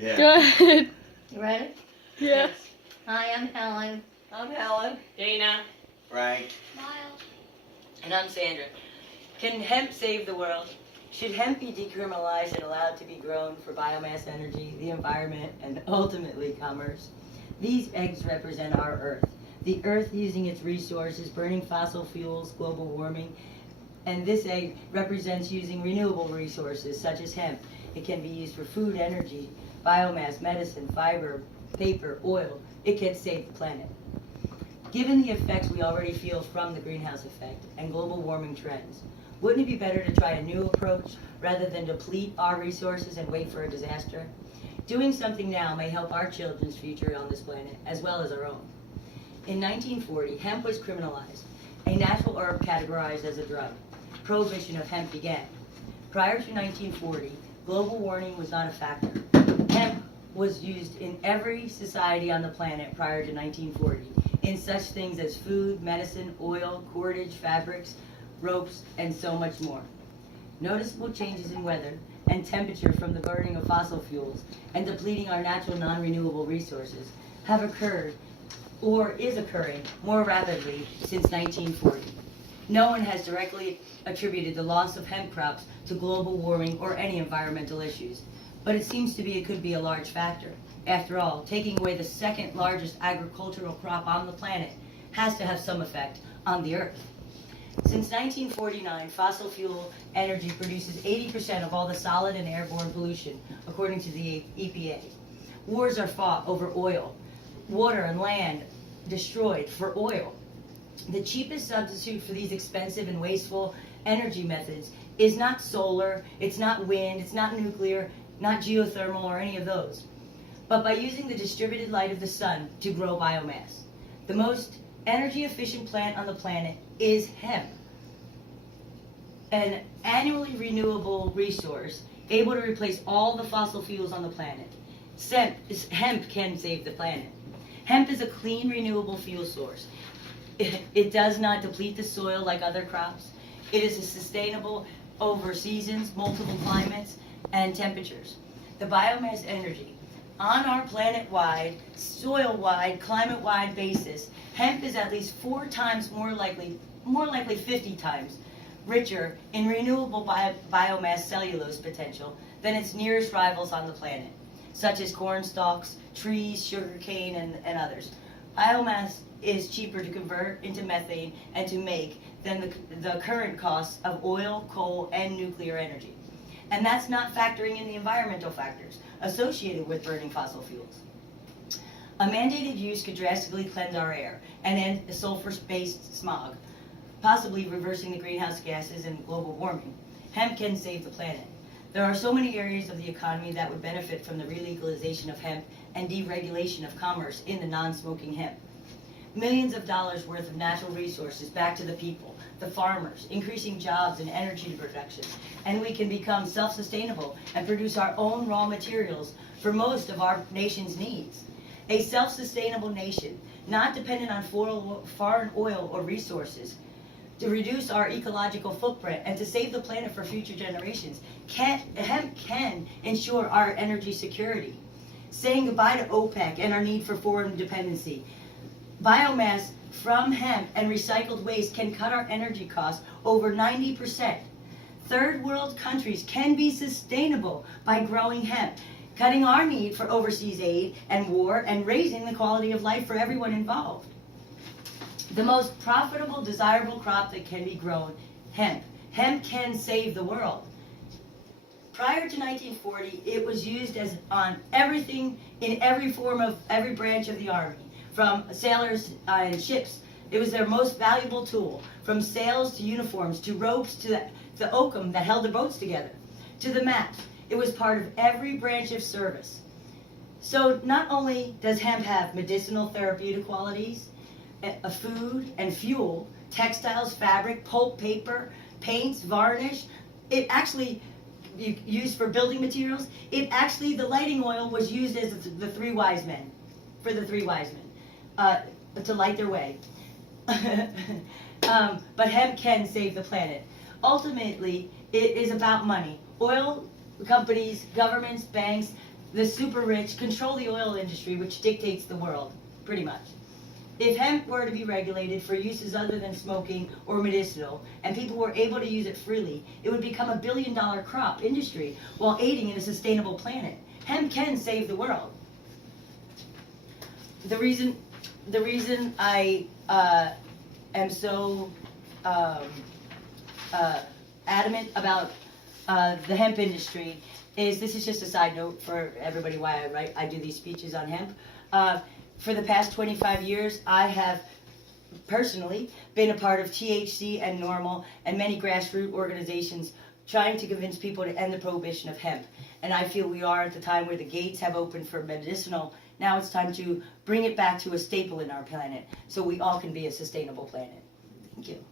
Yeah. Go ahead. You ready? Yeah. Hi, I'm Helen. I'm Helen. Dana. Frank. Miles. And I'm Sandra. Can hemp save the world? Should hemp be decriminalized and allowed to be grown for biomass energy, the environment, and ultimately commerce? These eggs represent our Earth. The Earth using its resources, burning fossil fuels, global warming, and this egg represents using renewable resources such as hemp. It can be used for food, energy, biomass, medicine, fiber, paper, oil. It can save the planet. Given the effects we already feel from the greenhouse effect and global warming trends, wouldn't it be better to try a new approach rather than deplete our resources and wait for a disaster? Doing something now may help our children's future on this planet as well as our own. In 1940, hemp was criminalized, a natural herb categorized as a drug. Prohibition of hemp began. Prior to 1940, global warming was not a factor. Hemp was used in every society on the planet prior to 1940, in such things as food, medicine, oil, cordage, fabrics, ropes, and so much more. Noticeable changes in weather and temperature from the burning of fossil fuels and depleting our natural non-renewable resources have occurred or is occurring more rapidly since 1940. No one has directly attributed the loss of hemp crops to global warming or any environmental issues, but it seems to be it could be a large factor. After all, taking away the second largest agricultural crop on the planet has to have some effect on the Earth. Since 1949, fossil fuel energy produces 80% of all the solid and airborne pollution, according to the EPA. Wars are fought over oil. Water and land destroyed for oil. The cheapest substitute for these expensive and wasteful energy methods is not solar, it's not wind, it's not nuclear, not geothermal or any of those, but by using the distributed light of the sun to grow biomass. The most energy efficient plant on the planet is hemp, an annually renewable resource able to replace all the fossil fuels on the planet. Hemp can save the planet. Hemp is a clean, renewable fuel source. It does not deplete the soil like other crops. It is sustainable over seasons, multiple climates, and temperatures. The biomass energy on our planet-wide, soil-wide, climate-wide basis, hemp is at least 4 times more likely 50 times richer in renewable biomass cellulose potential than its nearest rivals on the planet, such as corn stalks, trees, sugarcane, and others. Biomass is cheaper to convert into methane and to make than the current costs of oil, coal, and nuclear energy. And that's not factoring in the environmental factors associated with burning fossil fuels. A mandated use could drastically cleanse our air and end the sulfur-based smog, possibly reversing the greenhouse gases and global warming. Hemp can save the planet. There are so many areas of the economy that would benefit from the relegalization of hemp and deregulation of commerce in the non-smoking hemp. Millions of dollars worth of natural resources back to the people, the farmers, increasing jobs and energy production, and we can become self-sustainable and produce our own raw materials for most of our nation's needs. A self-sustainable nation, not dependent on foreign oil or resources, to reduce our ecological footprint and to save the planet for future generations. Hemp can ensure our energy security. Saying goodbye to OPEC and our need for foreign dependency. Biomass from hemp and recycled waste can cut our energy costs over 90%. Third world countries can be sustainable by growing hemp, cutting our need for overseas aid and war, and raising the quality of life for everyone involved. The most profitable, desirable crop that can be grown, hemp. Hemp can save the world. Prior to 1940, it was used as on everything in every form of every branch of the Army, from sailors and ships. It was their most valuable tool, from sails to uniforms to ropes to the oakum that held the boats together, to the maps. It was part of every branch of service. So not only does hemp have medicinal therapeutic qualities, a food and fuel, textiles, fabric, pulp, paper, paints, varnish. It actually used for building materials. The lighting oil was used as the 3 wise men, for the 3 wise men, to light their way. But hemp can save the planet. Ultimately, it is about money. Oil companies, governments, banks the super rich control the oil industry, which dictates the world, pretty much. If hemp were to be regulated for uses other than smoking or medicinal, and people were able to use it freely, it would become a billion-dollar crop industry while aiding in a sustainable planet. Hemp can save the world. The reason I am so adamant about the hemp industry is, this is just a side note for everybody why I do these speeches on hemp. For the past 25 years, I have personally been a part of THC and NORML and many grassroots organizations trying to convince people to end the prohibition of hemp. And I feel we are at the time where the gates have opened for medicinal. Now it's time to bring it back to a staple in our planet so we all can be a sustainable planet. Thank you.